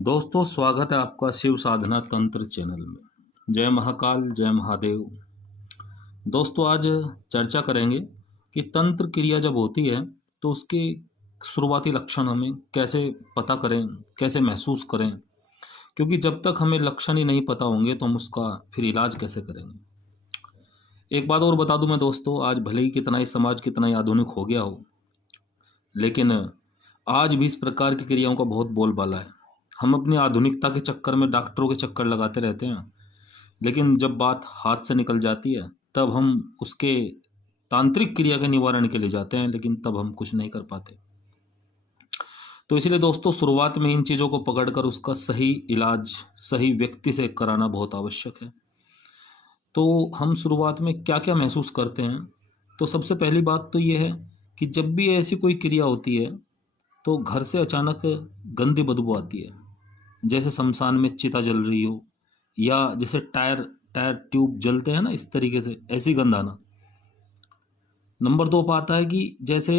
दोस्तों, स्वागत है आपका शिव साधना तंत्र चैनल में। जय महाकाल, जय महादेव। दोस्तों, आज चर्चा करेंगे कि तंत्र क्रिया जब होती है तो उसके शुरुआती लक्षण हमें कैसे पता करें, कैसे महसूस करें, क्योंकि जब तक हमें लक्षण ही नहीं पता होंगे तो हम उसका फिर इलाज कैसे करेंगे। एक बात और बता दूं मैं दोस्तों, आज भले ही कितना ही समाज कितना ही आधुनिक हो गया हो, लेकिन आज भी इस प्रकार की क्रियाओं का बहुत बोलबाला है। हम अपनी आधुनिकता के चक्कर में डॉक्टरों के चक्कर लगाते रहते हैं, लेकिन जब बात हाथ से निकल जाती है तब हम उसके तांत्रिक क्रिया के निवारण के लिए जाते हैं, लेकिन तब हम कुछ नहीं कर पाते। तो इसलिए दोस्तों, शुरुआत में इन चीज़ों को पकड़कर उसका सही इलाज सही व्यक्ति से कराना बहुत आवश्यक है। तो हम शुरुआत में क्या क्या महसूस करते हैं, तो सबसे पहली बात तो ये है कि जब भी ऐसी कोई क्रिया होती है तो घर से अचानक गंदी बदबू आती है, जैसे शमशान में चिता जल रही हो, या जैसे टायर टायर ट्यूब जलते हैं ना, इस तरीके से ऐसी गंध आना। नंबर 2 पे आता है कि जैसे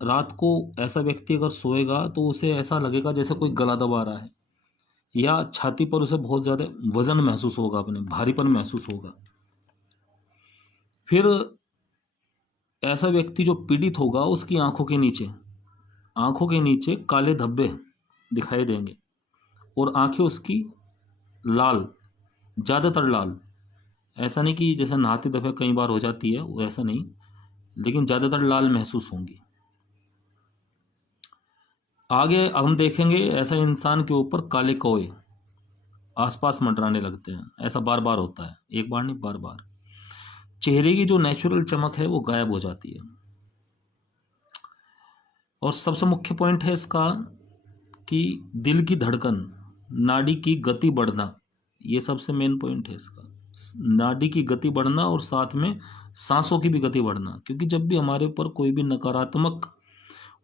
रात को ऐसा व्यक्ति अगर सोएगा तो उसे ऐसा लगेगा जैसे कोई गला दबा रहा है, या छाती पर उसे बहुत ज़्यादा वजन महसूस होगा, अपने भारीपन महसूस होगा। फिर ऐसा व्यक्ति जो पीड़ित होगा उसकी आंखों के नीचे काले धब्बे दिखाई देंगे, और आंखें उसकी लाल, ज़्यादातर लाल। ऐसा नहीं कि जैसे नहाते दफे कई बार हो जाती है, वो ऐसा नहीं, लेकिन ज़्यादातर लाल महसूस होंगी। आगे हम देखेंगे ऐसा इंसान के ऊपर काले कौए आसपास मंडराने लगते हैं। ऐसा बार बार होता है, एक बार नहीं, बार बार। चेहरे की जो नेचुरल चमक है वो गायब हो जाती है। और सबसे मुख्य पॉइंट है इसका कि दिल की धड़कन, नाड़ी की गति बढ़ना, ये सबसे मेन पॉइंट है इसका। नाड़ी की गति बढ़ना और साथ में सांसों की भी गति बढ़ना, क्योंकि जब भी हमारे ऊपर कोई भी नकारात्मक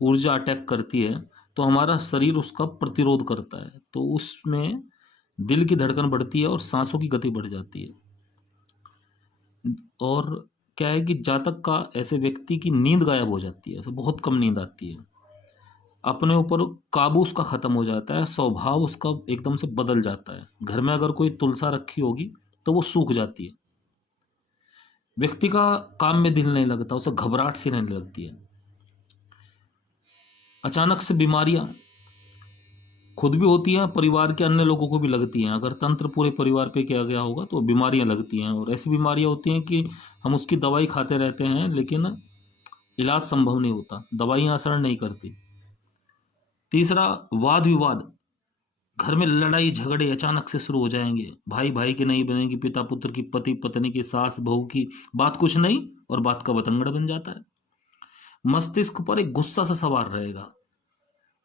ऊर्जा अटैक करती है तो हमारा शरीर उसका प्रतिरोध करता है, तो उसमें दिल की धड़कन बढ़ती है और सांसों की गति बढ़ जाती है। और क्या है कि जातक का ऐसे व्यक्ति की नींद गायब हो जाती है, ऐसे बहुत कम नींद आती है, अपने ऊपर काबू उसका खत्म हो जाता है, स्वभाव उसका एकदम से बदल जाता है। घर में अगर कोई तुलसा रखी होगी तो वो सूख जाती है। व्यक्ति का काम में दिल नहीं लगता, उसे घबराहट सी रहने लगती है। अचानक से बीमारियां खुद भी होती हैं, परिवार के अन्य लोगों को भी लगती हैं। अगर तंत्र पूरे परिवार पे किया गया होगा तो बीमारियां लगती हैं, और ऐसी बीमारियां होती हैं कि हम उसकी दवाई खाते रहते हैं लेकिन इलाज संभव नहीं होता, दवाइयां असर नहीं करती। तीसरा, वाद विवाद। घर में लड़ाई झगड़े अचानक से शुरू हो जाएंगे, भाई भाई की नहीं बनेगी, पिता पुत्र की, पति पत्नी की, सास बहू की, बात कुछ नहीं और बात का बतंगड़ बन जाता है। मस्तिष्क पर एक गुस्सा सा सवार रहेगा,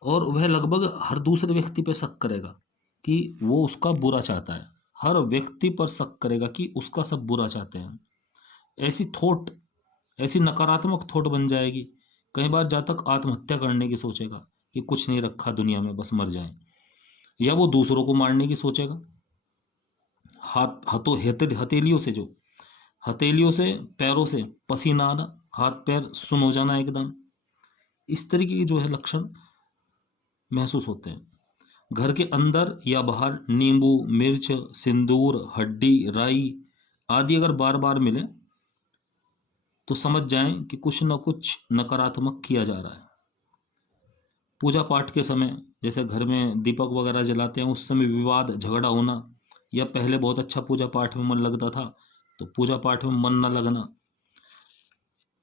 और वह लगभग हर दूसरे व्यक्ति पर शक करेगा कि वो उसका बुरा चाहता है। हर व्यक्ति पर शक करेगा कि उसका सब बुरा चाहते हैं। ऐसी थॉट, ऐसी नकारात्मक थॉट बन जाएगी। कई बार जातक आत्महत्या करने की सोचेगा कि कुछ नहीं रखा दुनिया में, बस मर जाएं, या वो दूसरों को मारने की सोचेगा। हथेलियों से पैरों से पसीना आना, हाथ पैर सुन हो जाना एकदम, इस तरीके की जो है लक्षण महसूस होते हैं। घर के अंदर या बाहर नींबू, मिर्च, सिंदूर, हड्डी, राई आदि अगर बार बार मिले तो समझ जाएं कि कुछ न कुछ नकारात्मक किया जा रहा है। पूजा पाठ के समय, जैसे घर में दीपक वगैरह जलाते हैं, उस समय विवाद झगड़ा होना, या पहले बहुत अच्छा पूजा पाठ में मन लगता था तो पूजा पाठ में मन न लगना,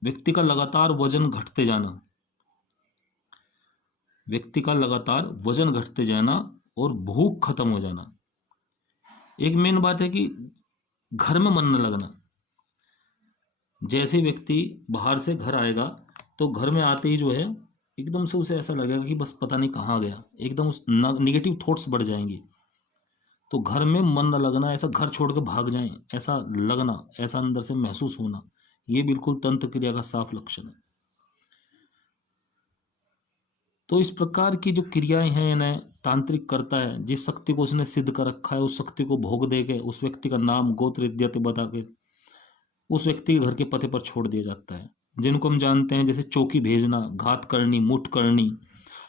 व्यक्ति का लगातार वजन घटते जाना और भूख खत्म हो जाना। एक मेन बात है कि घर में मन न लगना। जैसे व्यक्ति बाहर से घर आएगा तो घर में आते ही जो है एकदम से उसे ऐसा लगेगा कि बस पता नहीं कहाँ गया, एकदम उस निगेटिव थॉट्स बढ़ जाएंगी। तो घर में मन न लगना, ऐसा घर छोड़ के भाग जाएं, ऐसा लगना, ऐसा अंदर से महसूस होना, ये बिल्कुल तंत्र क्रिया का साफ लक्षण है। तो इस प्रकार की जो क्रियाएं हैं इन्हें तांत्रिक करता है। जिस शक्ति को उसने सिद्ध कर रखा है उस शक्ति को भोग दे के, उस व्यक्ति का नाम गोत्र इत्यादि बता के उस व्यक्ति के घर के पते पर छोड़ दिया जाता है। जिनको हम जानते हैं, जैसे चौकी भेजना, घात करनी, मुठ करनी,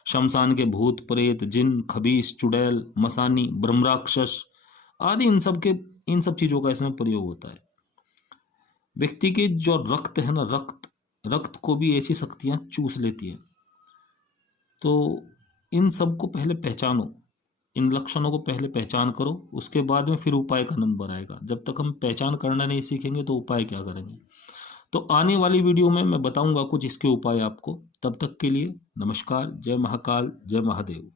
शमशान के भूत प्रेत, जिन, खबीस, चुड़ैल, मसानी, ब्रह्मराक्षस आदि इन सब चीज़ों का इसमें प्रयोग होता है। व्यक्ति के जो रक्त है ना, रक्त को भी ऐसी शक्तियाँ चूस लेती है। तो इन सब को पहले पहचानो, इन लक्षणों को पहले पहचान करो, उसके बाद में फिर उपाय का नंबर आएगा। जब तक हम पहचान करना नहीं सीखेंगे तो उपाय क्या करेंगे। तो आने वाली वीडियो में मैं बताऊंगा कुछ इसके उपाय आपको। तब तक के लिए नमस्कार, जय महाकाल, जय महादेव।